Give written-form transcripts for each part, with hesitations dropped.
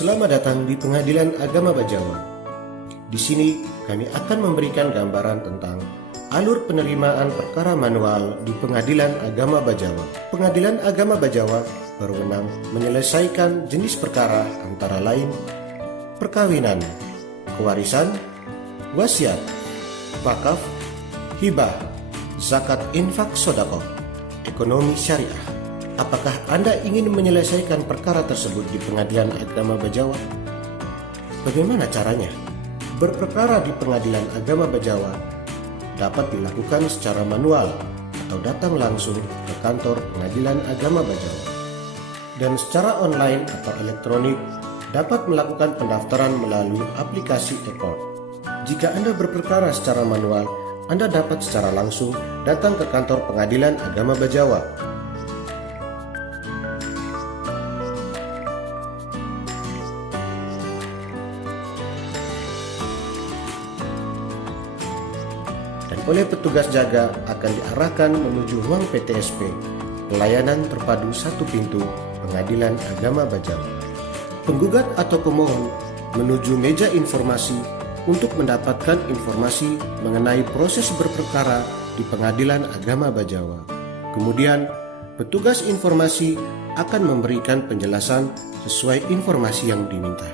Selamat datang di Pengadilan Agama Bajawa. Di sini kami akan memberikan gambaran tentang alur penerimaan perkara manual di Pengadilan Agama Bajawa. Pengadilan Agama Bajawa berwenang menyelesaikan jenis perkara antara lain perkawinan, kewarisan, wasiat, wakaf, hibah, zakat infak sedekah, ekonomi syariah. Apakah Anda ingin menyelesaikan perkara tersebut di Pengadilan Agama Bajawa? Bagaimana caranya? Berperkara di Pengadilan Agama Bajawa dapat dilakukan secara manual atau datang langsung ke kantor Pengadilan Agama Bajawa. Dan secara online atau elektronik dapat melakukan pendaftaran melalui aplikasi e-court. Jika Anda berperkara secara manual, Anda dapat secara langsung datang ke kantor Pengadilan Agama Bajawa. Dan oleh petugas jaga akan diarahkan menuju ruang PTSP, pelayanan terpadu satu pintu, Pengadilan Agama Bajawa. Penggugat atau pemohon menuju meja informasi untuk mendapatkan informasi mengenai proses berperkara di Pengadilan Agama Bajawa. Kemudian, petugas informasi akan memberikan penjelasan sesuai informasi yang diminta.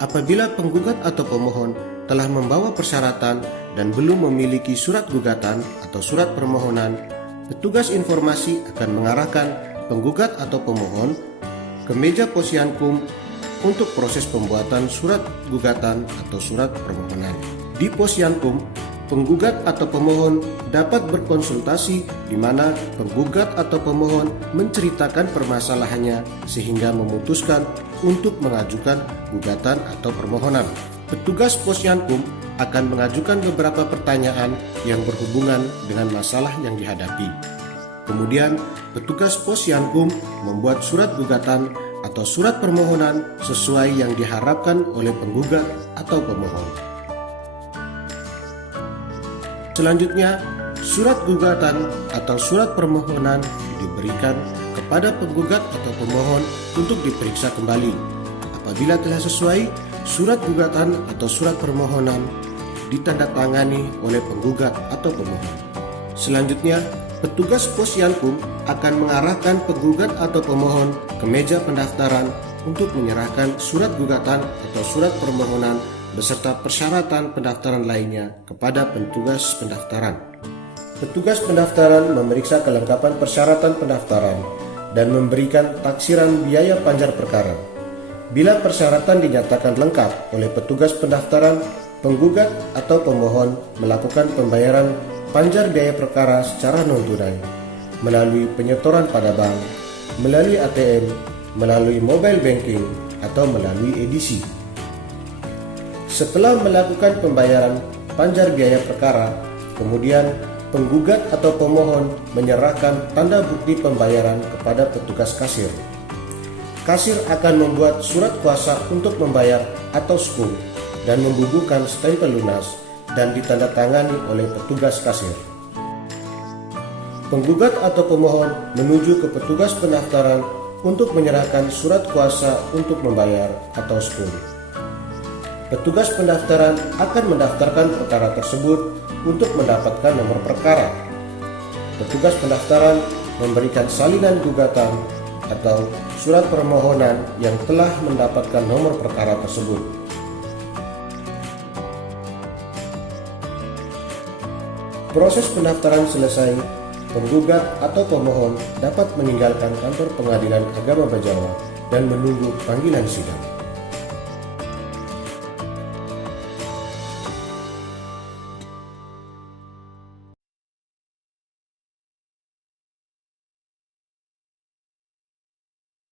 Apabila penggugat atau pemohon telah membawa persyaratan dan belum memiliki surat gugatan atau surat permohonan, petugas informasi akan mengarahkan penggugat atau pemohon ke meja posyankum untuk proses pembuatan surat gugatan atau surat permohonan. Di posyankum, penggugat atau pemohon dapat berkonsultasi di mana penggugat atau pemohon menceritakan permasalahannya sehingga memutuskan untuk mengajukan gugatan atau permohonan. Petugas posyankum akan mengajukan beberapa pertanyaan yang berhubungan dengan masalah yang dihadapi. Kemudian, petugas posyankum membuat surat gugatan atau surat permohonan sesuai yang diharapkan oleh penggugat atau pemohon. Selanjutnya, surat gugatan atau surat permohonan diberikan kepada penggugat atau pemohon untuk diperiksa kembali. Apabila telah sesuai, surat gugatan atau surat permohonan ditandatangani oleh penggugat atau pemohon. Selanjutnya, petugas posyankum akan mengarahkan penggugat atau pemohon ke meja pendaftaran untuk menyerahkan surat gugatan atau surat permohonan beserta persyaratan pendaftaran lainnya kepada petugas pendaftaran. Petugas pendaftaran memeriksa kelengkapan persyaratan pendaftaran dan memberikan taksiran biaya panjar perkara. Bila persyaratan dinyatakan lengkap oleh petugas pendaftaran, penggugat atau pemohon melakukan pembayaran panjar biaya perkara secara non-tunai melalui penyetoran pada bank, melalui ATM, melalui mobile banking, atau melalui edisi. Setelah melakukan pembayaran panjar biaya perkara, kemudian penggugat atau pemohon menyerahkan tanda bukti pembayaran kepada petugas kasir. Kasir akan membuat surat kuasa untuk membayar atau SKUM dan membubuhkan stempel lunas dan ditandatangani oleh petugas kasir. Penggugat atau pemohon menuju ke petugas pendaftaran untuk menyerahkan surat kuasa untuk membayar atau SKUM. Petugas pendaftaran akan mendaftarkan perkara tersebut untuk mendapatkan nomor perkara. Petugas pendaftaran memberikan salinan gugatan atau surat permohonan yang telah mendapatkan nomor perkara tersebut. Proses pendaftaran selesai, penggugat atau pemohon dapat meninggalkan kantor Pengadilan Agama Bajawa dan menunggu panggilan sidang.